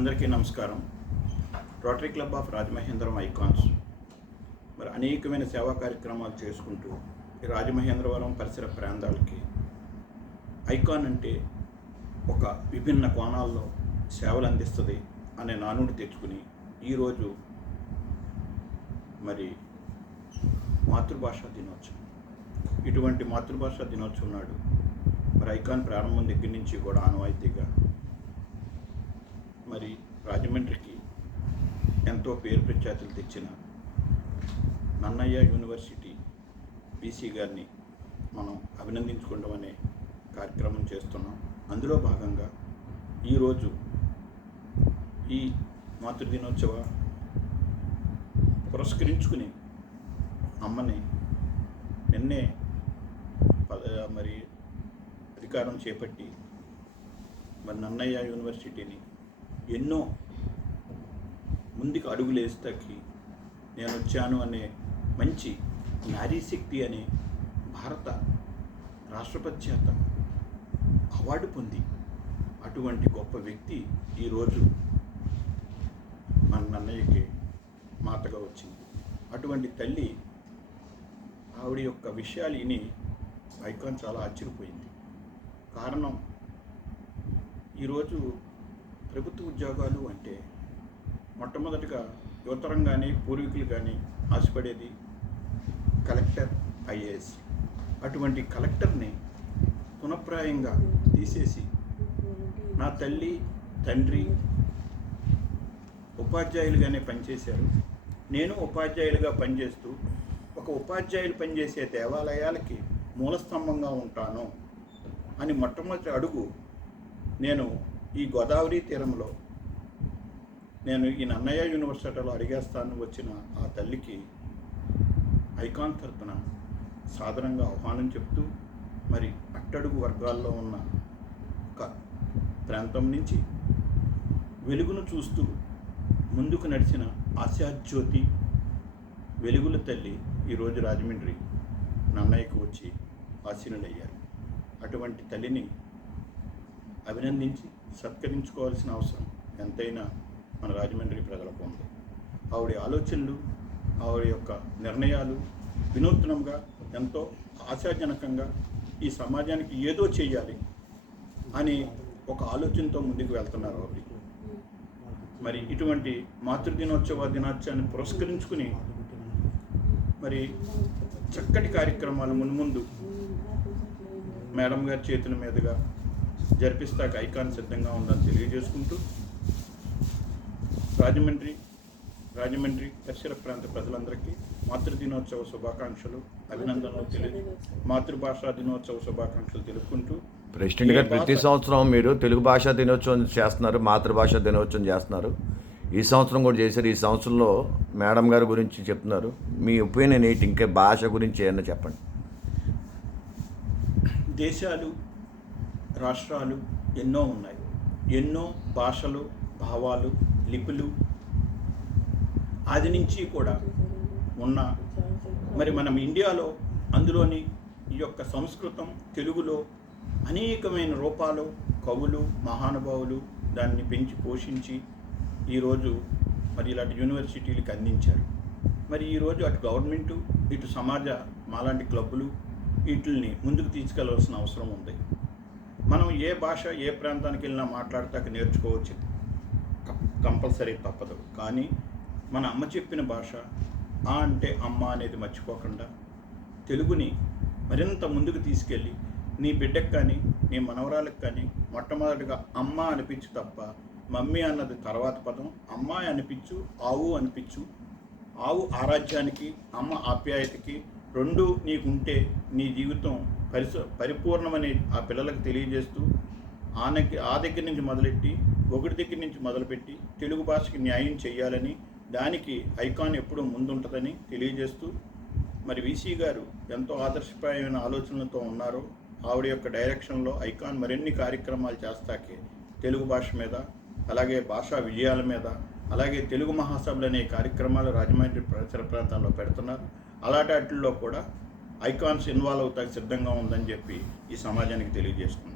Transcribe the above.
అందరికీ నమస్కారం. Rotary club of Rajamahendram icons మరి అనేకమైన సేవా కార్యక్రమాలు చేసుకుంటూ ఈ రాజమహేంద్రవరం పరిసర ప్రాంతాలకి ఐకాన్ అంటే ఒక విభిన్న కోణాల్లో సేవలు అందిస్తుంది అనే నానుడి తెచ్చుకుని ఈరోజు మరి మాతృభాషా దినోత్సవం, ఇటువంటి మాతృభాషా దినోత్సవం నాడు మరి ఐకాన్ ప్రారంభం దగ్గర నుంచి కూడా ఆనవాయితీగా మరి రాజమండ్రికి ఎంతో పేరు ప్రఖ్యాతులు తెచ్చిన నన్నయ్య యూనివర్సిటీ బీసీ గారిని మనం అభినందించుకోవడం అనే కార్యక్రమం చేస్తున్నాం. అందులో భాగంగా ఈరోజు ఈ మాతృదినోత్సవ పురస్కరించుకుని అమ్మని నిన్నే మరి అధికారం చేపట్టి మరి నన్నయ్య యూనివర్సిటీని ఎన్నో ముందుకు అడుగులేస్తాకి నేను వచ్చాను అనే మంచి నారీశక్తి అనే భారత రాష్ట్రపతి చేత అవార్డు పొంది అటువంటి గొప్ప వ్యక్తి ఈరోజు మన నన్నయ్యకి మాతగా వచ్చింది. అటువంటి తల్లి ఆవిడ యొక్క విషయాలు విని ఐకాన్ చాలా ఆశ్చర్యపోయింది. కారణం, ఈరోజు ప్రభుత్వ ఉద్యోగాలు అంటే మొట్టమొదటిగా యువతరం కానీ పూర్వీకులు కానీ ఆశపడేది కలెక్టర్, ఐఏఎస్. అటువంటి కలెక్టర్ని పునఃప్రాయంగా తీసేసి నా తల్లి తండ్రి ఉపాధ్యాయులుగానే పనిచేశారు, నేను ఉపాధ్యాయులుగా పనిచేస్తూ ఒక ఉపాధ్యాయులు పనిచేసే దేవాలయాలకి మూలస్తంభంగా ఉంటాను అని మొట్టమొదటి అడుగు నేను ఈ గోదావరి తీరంలో నేను ఈ నన్నయ్య యూనివర్సిటీలో అడిగేస్తాను వచ్చిన ఆ తల్లికి ఐకాన్ తరపున సాధారణంగా ఆహ్వానం చెప్తూ మరి అట్టడుగు వర్గాల్లో ఉన్న ఒక ప్రాంతం నుంచి వెలుగును చూస్తూ ముందుకు నడిచిన ఆశాజ్యోతి వెలుగుల తల్లి ఈరోజు రాజమండ్రి నన్నయ్యకు వచ్చి ఆశీనులయ్యారు. అటువంటి తల్లిని అభినందించి సత్కరించుకోవాల్సిన అవసరం ఎంతైనా మన రాజమండ్రి ప్రజలకు ఉంది. ఆవిడ ఆలోచనలు, ఆవిడ యొక్క నిర్ణయాలు వినూత్నంగా ఎంతో ఆశాజనకంగా ఈ సమాజానికి ఏదో చేయాలి అని ఒక ఆలోచనతో ముందుకు వెళ్తున్నారు ఆవిడ. మరి ఇటువంటి దినోత్సవాన్ని పురస్కరించుకుని మరి చక్కటి కార్యక్రమాలు మున్ముందు మేడం గారి చేతుల మీదుగా జరిపిస్తాక ఐకాన్ సిద్ధంగా ఉందని తెలియజేసుకుంటూ రాజమండ్రి పరిసర ప్రాంత ప్రజలందరికీ మాతృదినోత్సవ శుభాకాంక్షలు, అభినందనలు మాతృభాషా దినోత్సవ శుభాకాంక్షలు తెలుపుకుంటూ, ప్రెసిడెంట్ గారు ప్రతి సంవత్సరం మీరు తెలుగు భాషా దినోత్సవం చేస్తున్నారు, మాతృభాషా దినోత్సవం చేస్తున్నారు, ఈ సంవత్సరం కూడా చేశారు. ఈ సంవత్సరంలో మేడం గారి గురించి చెప్తున్నారు, మీ ఒపీనియన్ ఏంటి? ఇంకా భాష గురించి ఏమన్నా చెప్పండి. దేశాలు, రాష్ట్రాలు ఎన్నో ఉన్నాయి, ఎన్నో భాషలు, భావాలు, లిపులు ఆది నుంచి కూడా ఉన్న మరి మనం ఇండియాలో అందులోని ఈ యొక్క సంస్కృతం తెలుగులో అనేకమైన రూపాలు కవులు, మహానుభావులు దాన్ని పెంచి పోషించి ఈరోజు మరి ఇలాంటి యూనివర్సిటీలకు అందించారు. మరి ఈరోజు అటు గవర్నమెంటు, ఇటు సమాజ మాలాంటి క్లబ్బులు వీటిని ముందుకు తీసుకెళ్లవలసిన అవసరం ఉంది. మనం ఏ భాష ఏ ప్రాంతానికి వెళ్ళినా మాట్లాడతాక నేర్చుకోవచ్చు, కంపల్సరీ తప్పదు. కానీ మన అమ్మ చెప్పిన భాష ఆ అంటే అమ్మ అనేది మర్చిపోకుండా తెలుగుని మరింత ముందుకు తీసుకెళ్ళి నీ బిడ్డకు కానీ నీ మనవరాలకు కానీ మొట్టమొదటిగా అమ్మ అనిపించు తప్ప మమ్మీ అన్నది తర్వాత పదం. అమ్మాయి అనిపించు, ఆవు అనిపించు. ఆవు ఆరాధ్యానికి, అమ్మ ఆప్యాయతకి రెండు నీకుంటే నీ జీవితం పరిపూర్ణమని ఆ పిల్లలకు తెలియజేస్తూ ఆ దగ్గర నుంచి మొదలెట్టి ఒకటి దగ్గర నుంచి మొదలుపెట్టి తెలుగు భాషకి న్యాయం చేయాలని, దానికి ఐకాన్ ఎప్పుడూ ముందుంటుందని తెలియజేస్తూ మరి వీసీ గారు ఎంతో ఆదర్శప్రాయమైన ఆలోచనలతో ఉన్నారో ఆవిడ యొక్క డైరెక్షన్లో ఐకాన్ మరిన్ని కార్యక్రమాలు చేస్తాకే తెలుగు భాష మీద, అలాగే భాషా విజయాల మీద, అలాగే తెలుగు మహాసభలు అనే కార్యక్రమాలు రాజమండ్రి పరిసర ప్రాంతాల్లో పెడుతున్నారు. అలాంటి వాటిల్లో కూడా ఐకాన్స్ ఇన్వాల్వ్ అవుతానికి సిద్ధంగా ఉందని చెప్పి ఈ సమాజానికి తెలియజేస్తున్నారు.